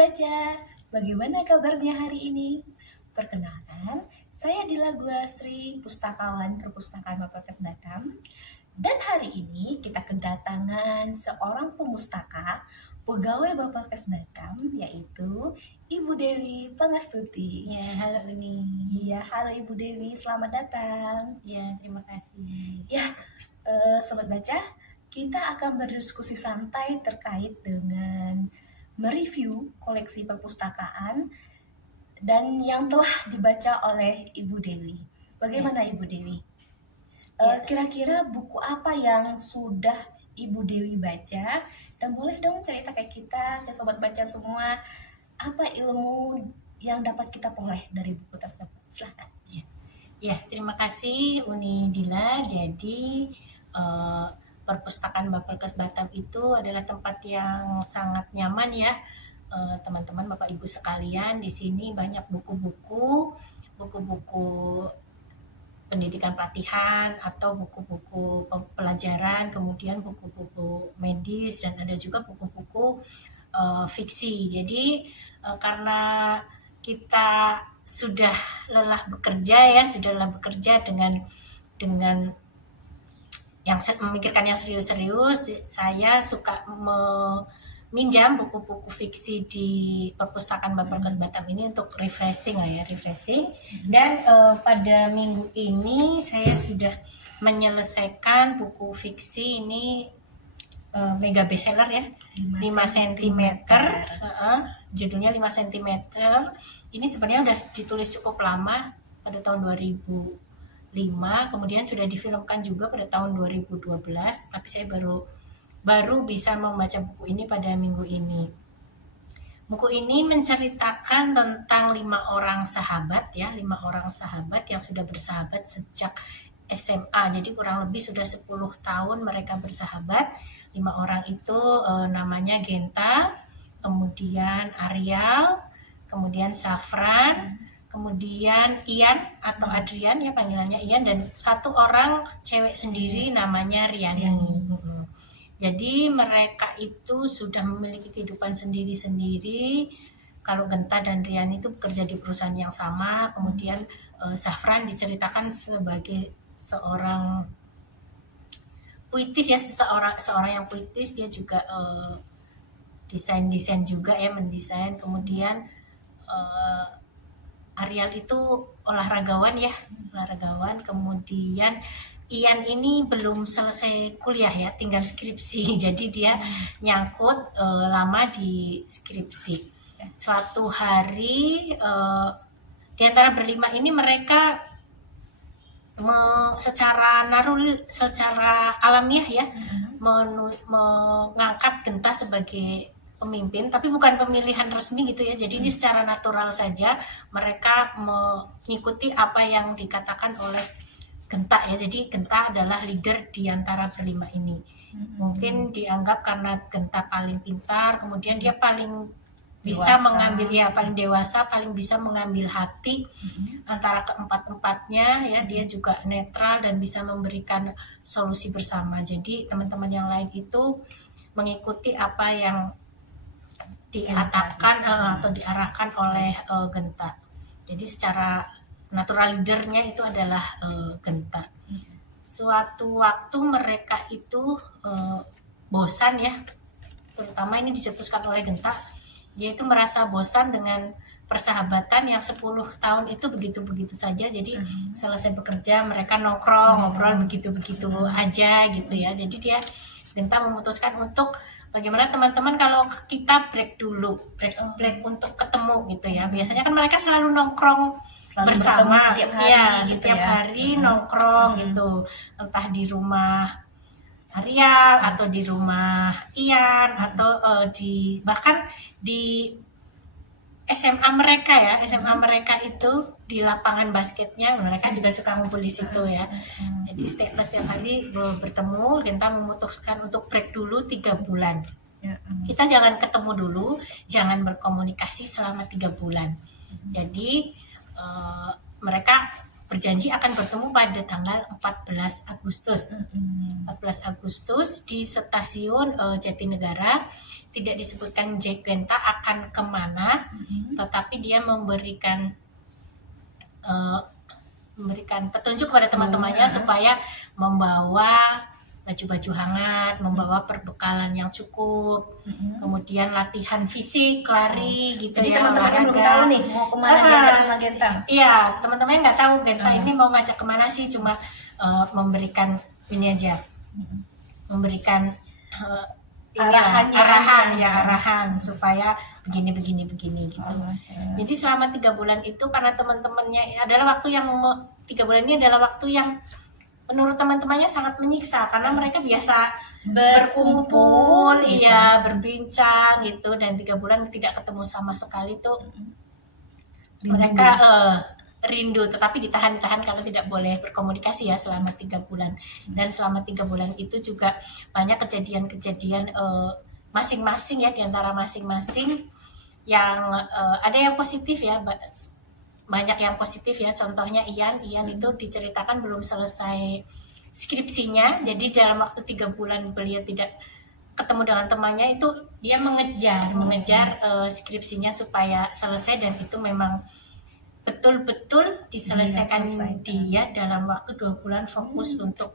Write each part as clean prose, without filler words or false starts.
Baca, bagaimana kabarnya hari ini? Perkenalkan, saya Dila Gulastri, pustakawan perpustakaan Mapelkes Batam. Dan hari ini kita kedatangan seorang pemustaka, pegawai Mapelkes Batam, yaitu Ibu Dewi Pangastuti. Ya, halo Uni. Iya, halo Ibu Dewi, selamat datang. Ya, terima kasih. Ya, Sobat Baca, kita akan berdiskusi santai terkait dengan mereview koleksi perpustakaan dan yang telah dibaca oleh Ibu Dewi. Bagaimana Ibu Dewi? Kira-kira buku apa yang sudah Ibu Dewi baca? Dan boleh dong cerita ke kita, ke Sobat Baca semua, apa ilmu yang dapat kita peroleh dari buku tersebut? Silahkan. Ya, terima kasih Uni Dila. Jadi perpustakaan Mapelkes Batam itu adalah tempat yang sangat nyaman ya, teman-teman, Bapak Ibu sekalian. Di sini banyak buku-buku pendidikan pelatihan atau buku-buku pelajaran, kemudian buku-buku medis, dan ada juga buku-buku fiksi. Jadi karena kita sudah lelah bekerja dengan yang memikirkan yang serius-serius, saya suka meminjam buku-buku fiksi di perpustakaan Mapelkes Batam ini untuk refreshing. Dan pada minggu ini saya sudah menyelesaikan buku fiksi ini, mega bestseller ya, 5 cm. Judulnya 5 cm. Ini sebenarnya udah ditulis cukup lama, pada tahun 2005, kemudian sudah difilmkan juga pada tahun 2012, tapi saya baru bisa membaca buku ini pada minggu ini. Buku ini menceritakan tentang 5 orang sahabat ya, 5 orang sahabat yang sudah bersahabat sejak SMA. Jadi kurang lebih sudah 10 tahun mereka bersahabat. 5 orang itu namanya Genta, kemudian Arial, kemudian Safran, kemudian Ian atau Adrian ya, panggilannya Ian, dan satu orang cewek sendiri namanya Riani. Jadi mereka itu sudah memiliki kehidupan sendiri-sendiri. Kalau Genta dan Rian itu bekerja di perusahaan yang sama. Kemudian Safran diceritakan sebagai seorang puitis ya, seorang yang puitis. Dia juga desain juga ya, mendesain. Kemudian Arial itu olahragawan. Kemudian Ian ini belum selesai kuliah ya, tinggal skripsi. Jadi dia nyangkut lama di skripsi. Suatu hari di antara berlima ini mereka secara alamiah ya, mengangkat Genta sebagai pemimpin, tapi bukan pemilihan resmi gitu ya. Jadi ini secara natural saja mereka mengikuti apa yang dikatakan oleh Genta ya. Jadi Genta adalah leader di antara berlima ini. Mungkin dianggap karena Genta paling pintar, kemudian dia paling bisa mengambil ya, paling dewasa, paling bisa mengambil hati antara keempat-empatnya ya. Dia juga netral dan bisa memberikan solusi bersama. Jadi teman-teman yang lain itu mengikuti apa yang dikatakan atau diarahkan oleh Genta. Jadi secara natural leadernya itu adalah Genta. Suatu waktu mereka itu bosan ya, terutama ini dicetuskan oleh Genta. Dia itu merasa bosan dengan persahabatan yang 10 tahun itu begitu-begitu saja. Jadi selesai bekerja mereka ngobrol begitu-begitu aja gitu ya. Jadi Genta memutuskan untuk bagaimana teman-teman kalau kita break dulu, break untuk ketemu gitu ya. Biasanya kan mereka selalu nongkrong bersama setiap hari nongkrong gitu, entah di rumah Arial atau di rumah Ian atau bahkan di SMA mereka itu di lapangan basketnya mereka juga suka ngumpul di situ ya. Jadi setiap hari bertemu. Genta memutuskan untuk break dulu 3 bulan. Kita jangan ketemu dulu, jangan berkomunikasi selama 3 bulan. Jadi mereka berjanji akan bertemu pada tanggal 14 Agustus. 14 Agustus di stasiun Jatinegara. tidak disebutkan Jack Genta akan kemana, tetapi dia memberikan petunjuk kepada teman-temannya supaya membawa baju-baju hangat, membawa perbekalan yang cukup, kemudian latihan fisik, lari gitu. Jadi ya, teman-temannya belum olahraga. tahu nih mau kemana diajak sama Genta. Iya, teman-temannya nggak tahu Genta ini mau ngajak kemana sih, cuma memberikan ini aja, memberikan arahan supaya begini gitu. Jadi selama 3 bulan itu, karena teman-temannya adalah waktu yang 3 bulan ini adalah waktu yang menurut teman-temannya sangat menyiksa, karena mereka biasa berkumpul, berbincang gitu, dan 3 bulan tidak ketemu sama sekali tuh mereka rindu, tetapi ditahan karena tidak boleh berkomunikasi ya selama 3 bulan. Dan selama 3 bulan itu juga banyak kejadian-kejadian masing-masing ya, diantara masing-masing yang ada yang positif ya, banyak yang positif ya. Contohnya Ian itu diceritakan belum selesai skripsinya, jadi dalam waktu 3 bulan beliau tidak ketemu dengan temannya, itu dia mengejar skripsinya supaya selesai, dan itu memang betul-betul diselesaikan dia dalam waktu 2 bulan fokus untuk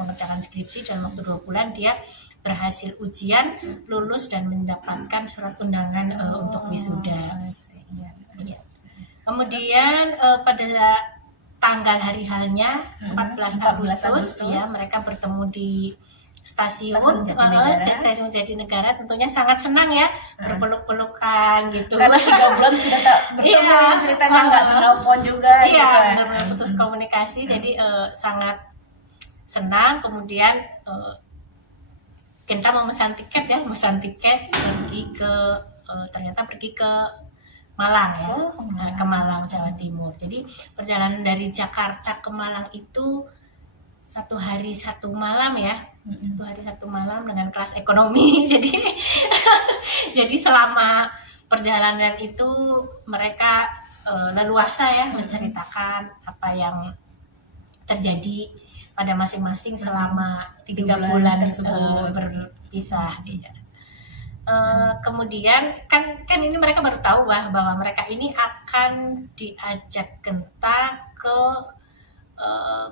mengerjakan skripsi. Dalam waktu 2 bulan dia berhasil ujian, lulus, dan mendapatkan surat undangan untuk wisuda. Ya. Kemudian pada tanggal hari halnya 14 Agustus ya, mereka bertemu di stasiun Jatinegara. Tentunya sangat senang ya, berpeluk-pelukan gitu. Karena 3 bulan sudah tak bertemu, ceritanya nggak telepon juga. Benar-benar putus komunikasi. Jadi sangat senang. Kemudian Genta memesan tiket ternyata pergi ke Malang ya, ke Malang, Jawa Timur. Jadi perjalanan dari Jakarta ke Malang itu 1 hari 1 malam ya, 1 hari 1 malam dengan kelas ekonomi. Jadi selama perjalanan itu mereka leluasa ya menceritakan apa yang terjadi pada masing-masing selama 3 bulan berpisah. Kemudian kan ini mereka baru tahu bahwa mereka ini akan diajak Genta ke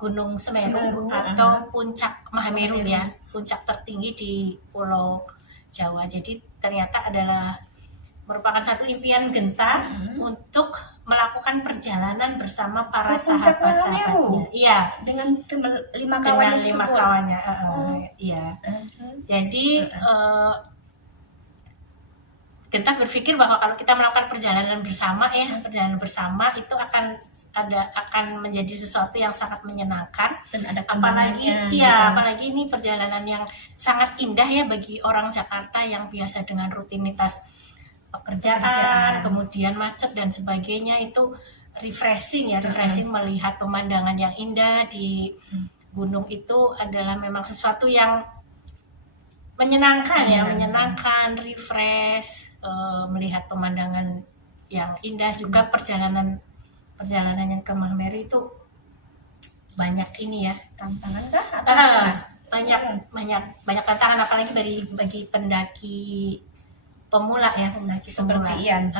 Gunung Semeru atau Puncak Mahameru ya, puncak tertinggi di Pulau Jawa. Jadi ternyata adalah merupakan satu impian Genta untuk melakukan perjalanan bersama para sahabat-sahabatnya. Iya, dengan 5 kawannya. Iya. Jadi Genta berpikir bahwa kalau kita melakukan perjalanan bersama itu akan menjadi sesuatu yang sangat menyenangkan. Dan ada apalagi ini perjalanan yang sangat indah ya bagi orang Jakarta yang biasa dengan rutinitas pekerjaan, kemudian macet dan sebagainya. Itu refreshing melihat pemandangan yang indah di gunung itu adalah memang sesuatu yang menyenangkan, refresh, melihat pemandangan yang indah. Juga perjalanan yang ke Mahameru itu banyak ini ya, tantangan kah? Banyak tantangan, apalagi bagi pendaki pemula ya, seperti Ian.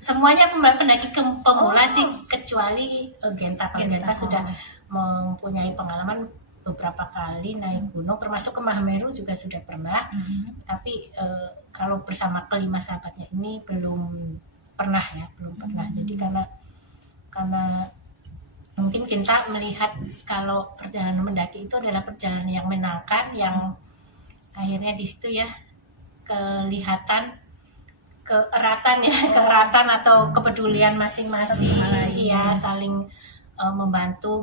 Semuanya pendaki pemula sih, kecuali Genta. Genta sudah mempunyai pengalaman beberapa kali naik gunung, termasuk ke Mahameru juga sudah pernah. Tapi kalau bersama kelima sahabatnya ini belum pernah. Jadi karena mungkin Genta melihat kalau perjalanan mendaki itu adalah perjalanan yang menyenangkan, yang akhirnya di situ ya kelihatan keeratan atau kepedulian masing-masing, saling membantu,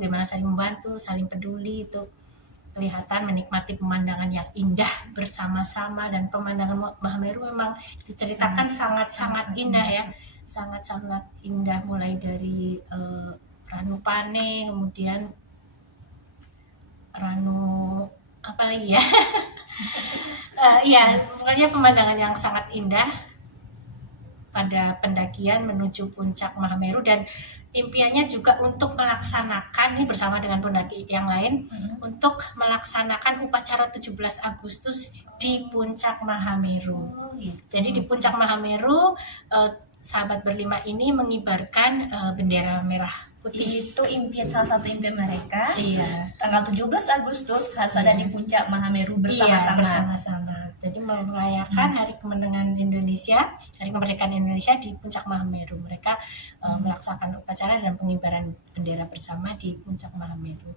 saling peduli. Itu kelihatan menikmati pemandangan yang indah bersama-sama. Dan pemandangan Mahameru memang diceritakan sangat-sangat indah ya, sangat-sangat indah, mulai dari Ranupane, kemudian apa lagi ya pokoknya pemandangan yang sangat indah pada pendakian menuju puncak Mahameru. Dan impiannya juga untuk melaksanakan ini bersama dengan pendaki yang lain untuk melaksanakan upacara 17 Agustus di Puncak Mahameru. Oh, gitu. Jadi di Puncak Mahameru sahabat berlima ini mengibarkan bendera merah putih. Itu salah satu impian mereka. Iya. Tanggal 17 Agustus harus ada di Puncak Mahameru bersama-sama. Iya, bersama-sama. Jadi merayakan Hari Kemenangan Indonesia, Hari Kemerdekaan Indonesia di Puncak Mahameru. Mereka melaksanakan upacara dan pengibaran bendera bersama di Puncak Mahameru.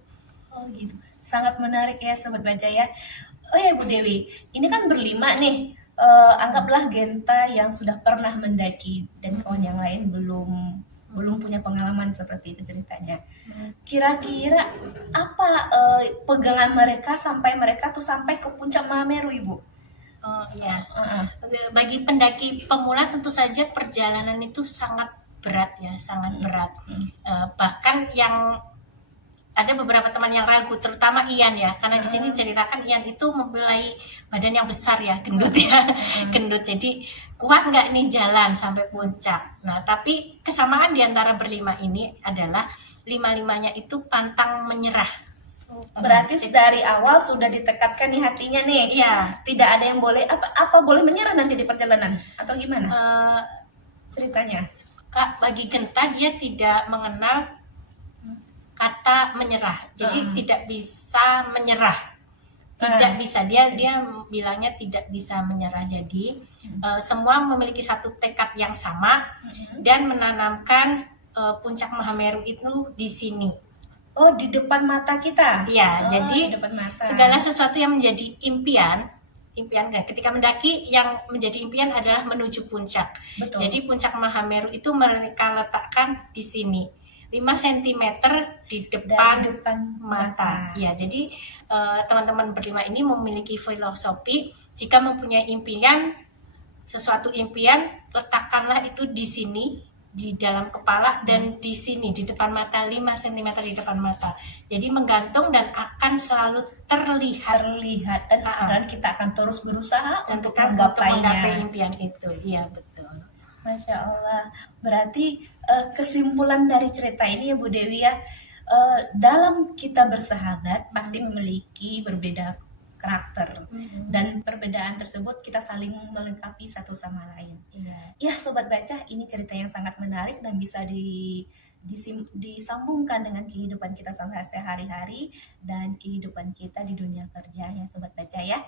Oh gitu, sangat menarik ya Sobat Baca ya. Oh ya Bu Dewi, ini kan berlima nih. Anggaplah Genta yang sudah pernah mendaki dan kawan yang lain belum punya pengalaman seperti itu ceritanya. Kira-kira apa pegangan mereka sampai ke Puncak Mahameru, Ibu? Oh iya. Bagi pendaki pemula tentu saja perjalanan itu sangat berat ya, sangat berat. Bahkan yang ada beberapa teman yang ragu, terutama Ian ya, karena di sini ceritakan Ian itu mempunyai badan yang besar ya, gendut ya, gendut. Jadi kuat nggak nih jalan sampai puncak. Nah, tapi kesamaan di antara berlima ini adalah lima-limanya itu pantang menyerah. Berarti dari awal sudah ditekatkan nih hatinya nih. Iya. Tidak ada yang boleh apa boleh menyerah nanti di perjalanan atau gimana ceritanya? Kak, bagi Genta dia tidak mengenal kata menyerah. Jadi tidak bisa menyerah. Tidak bisa. Dia bilangnya tidak bisa menyerah. Jadi semua memiliki satu tekad yang sama dan menanamkan Puncak Mahameru itu di sini. Oh, di depan mata kita. Iya, jadi di depan mata. segala sesuatu yang menjadi impian ketika mendaki yang menjadi impian adalah menuju puncak. Betul. Jadi Puncak Mahameru itu mereka letakkan di sini 5 cm di depan mata. Ya, jadi teman-teman berlima ini memiliki filosofi jika mempunyai impian, sesuatu impian, letakkanlah itu di sini, di dalam kepala dan di sini di depan mata, 5 cm di depan mata. Jadi menggantung dan akan selalu terlihat dan kita akan terus berusaha untuk menggapai menggapainya. impian itu. Iya, betul. Masya Allah. Berarti kesimpulan dari cerita ini ya Bu Dewi ya, dalam kita bersahabat pasti memiliki berbeda karakter dan perbedaan tersebut kita saling melengkapi satu sama lain. Ya Sobat Baca, ini cerita yang sangat menarik dan bisa disambungkan dengan kehidupan kita sehari-hari dan kehidupan kita di dunia kerja ya Sobat Baca ya.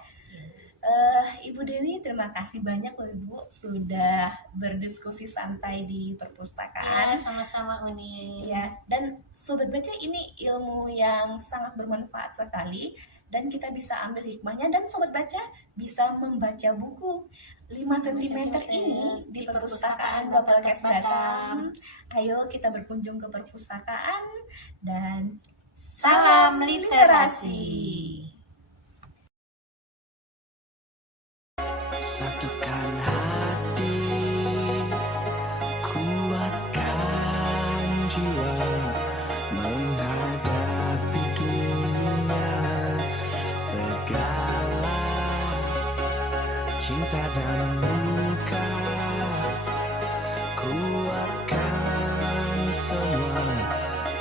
Ibu Dewi, terima kasih banyak loh Ibu sudah berdiskusi santai di perpustakaan. Ya, sama-sama Uni. Ya, dan Sobat Baca, ini ilmu yang sangat bermanfaat sekali dan kita bisa ambil hikmahnya dan Sobat Baca bisa membaca buku 5 cm ini di perpustakaan Bapelkes Batam. Ayo kita berkunjung ke perpustakaan dan salam literasi. Satukan hati, kuatkan jiwa menghadapi dunia, segala cinta dan luka, kuatkan semua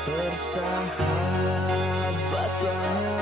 persahabatan.